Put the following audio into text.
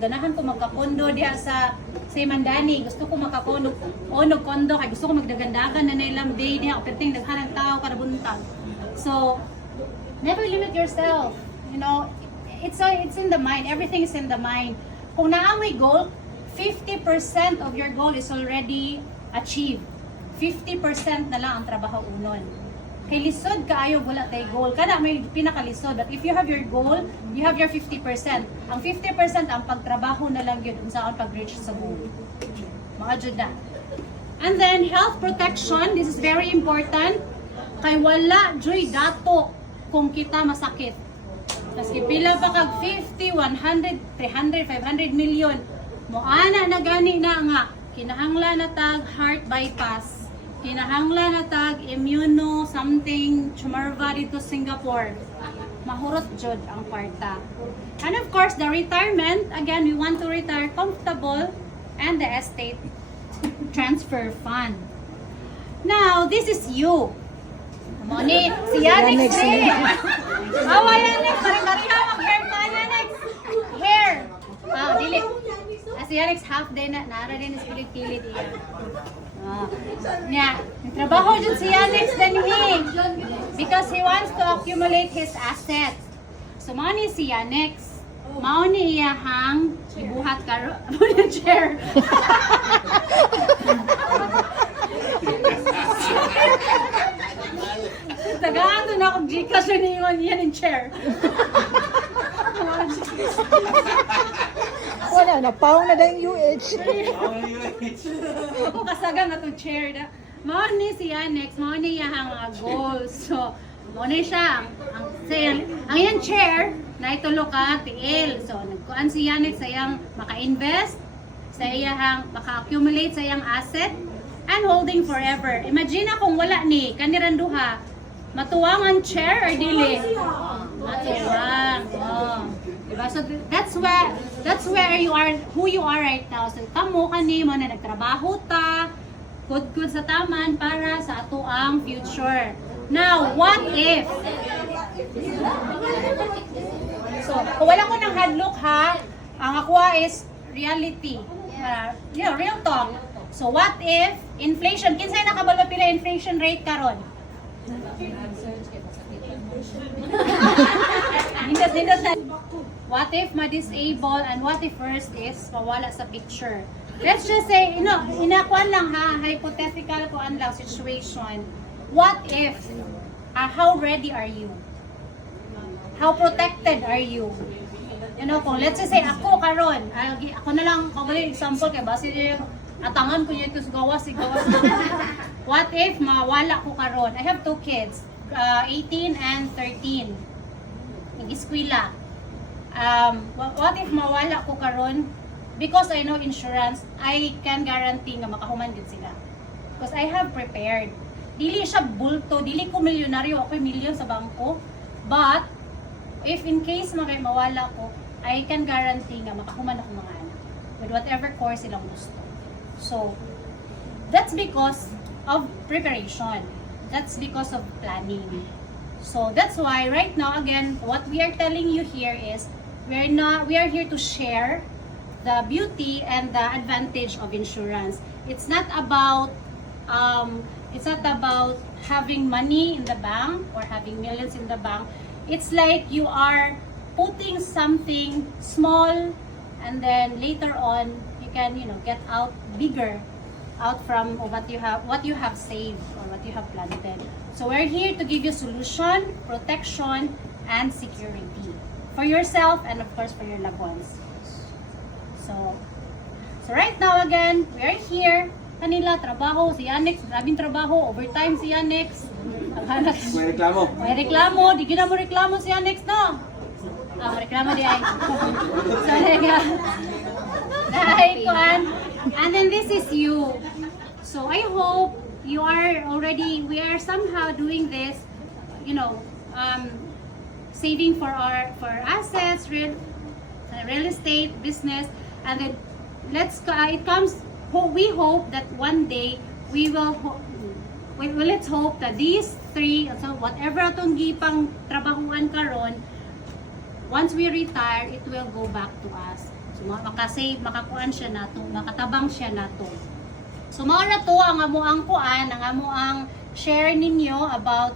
ganahan ko magkakondo diha sa Mandani. Gusto ko makakondo og kondo kay gusto ko magdagandagan na nailang day diha perting daghanang tao kada buntag. So never limit yourself. You know, it's in the mind. Everything is in the mind. Kung naamoy goal, 50% of your goal is already achieved. 50% na lang ang trabaho unon. Kay lisod kaayo wala tay goal. Kada may pinakalisod. But if you have your goal, you have your 50%. Ang 50% ang pagtrabaho na lang yun unsaon pag-reach sa goal. Maadjud na. And then health protection, this is very important. Kay wala joy dato kung kita masakit. Maski pila pa kag 50, 100, 300, 500 million. Moana na gani na nga kinahanglan na tag heart bypass. Kinahanglan na tag immuno something chumarva dito Singapore. Mahurot jud ang kwarta. And of course, the retirement, again, we want to retire comfortable and the estate transfer fund. Now, this is you. Moni, si Yannick eh. Awa Yannick, pare-pareha mag-hair tayo Yannick. Hair. Dili. Si Yannick half day na, nara din is pilit-pilit iya. Nya, trabaho dyan si Yannick than me because he wants to accumulate his assets. So, mao ni si Yannick, mao ni iyahang ibuhat karo mo chair. Tagato na akong Gcash na niyon yan in chair. Wala na, paong na dahil UH. Ako kasagang atong chair na. Mao ni si Yannick, mao ni iyahang goals. So, mao ni siya ang iyang chair na itulo ka TL. So, nagkuan si Yannick sa iyang maka-invest, sa iyang maka-accumulate sa iyang asset and holding forever. Imagine kung wala ni kaniran duha, matuwang ang chair or dili? Matuwang. Oh. Diba? So that's where you are, who you are right now. So kamo kanimo na nagtrabaho ta, good sa taman para sa ato ang future. Now, what if? So, kung wala ko ng hadlock ha, ang aqua is reality. Real talk. So, what if inflation? Kinsay nakabalo pila inflation rate karon? Nindot na. What if ma-disable and what if first is mawala sa picture? Let's just say, inakuan lang ha, hypothetical kuan lang situation. What if? How ready are you? How protected are you? Kung let's just say ako karon, ako na lang kagaling example kay base atangan ko niya ito gawas. What if mawala ko karon? I have 2 kids, 18 and 13. Nag-eskwela. What if mawala ko karon? Because I know insurance, I can guarantee nga makahuman din sila. Because I have prepared. Dili siya bulto, dili ko milyonaryo, ako'y milyon sa bangko. But, if in case mawala ko, I can guarantee nga makahuman ako mga anak. With whatever course silang gusto. So, that's because of preparation. That's because of planning. So, that's why right now, again, what we are telling you here is, we are here to share the beauty and the advantage of insurance. It's not about having money in the bank or having millions in the bank. It's like you are putting something small and then later on you can get out bigger out from what you have saved or what you have planted. So we're here to give you solution, protection, and security for yourself and of course for your loved ones. So right now again, we are here. Kanila, trabaho, si Yannick, grabing trabaho, overtime si Yannick. May reklamo. May reklamo, di gina mo reklamo si Yannick, no? Reklamo di ay. Sorry ka. Dahil kuan. And then this is you. So I hope we are somehow doing this, saving for our assets, real estate, business, and then we hope that one day let's hope that these 3, so whatever atong gipang trabahuan karon, once we retire, it will go back to us. So makasave, makakuan siya nato, makatabang siya nato. So mao na to ang amo ang kuan, ang amo ang share ninyo about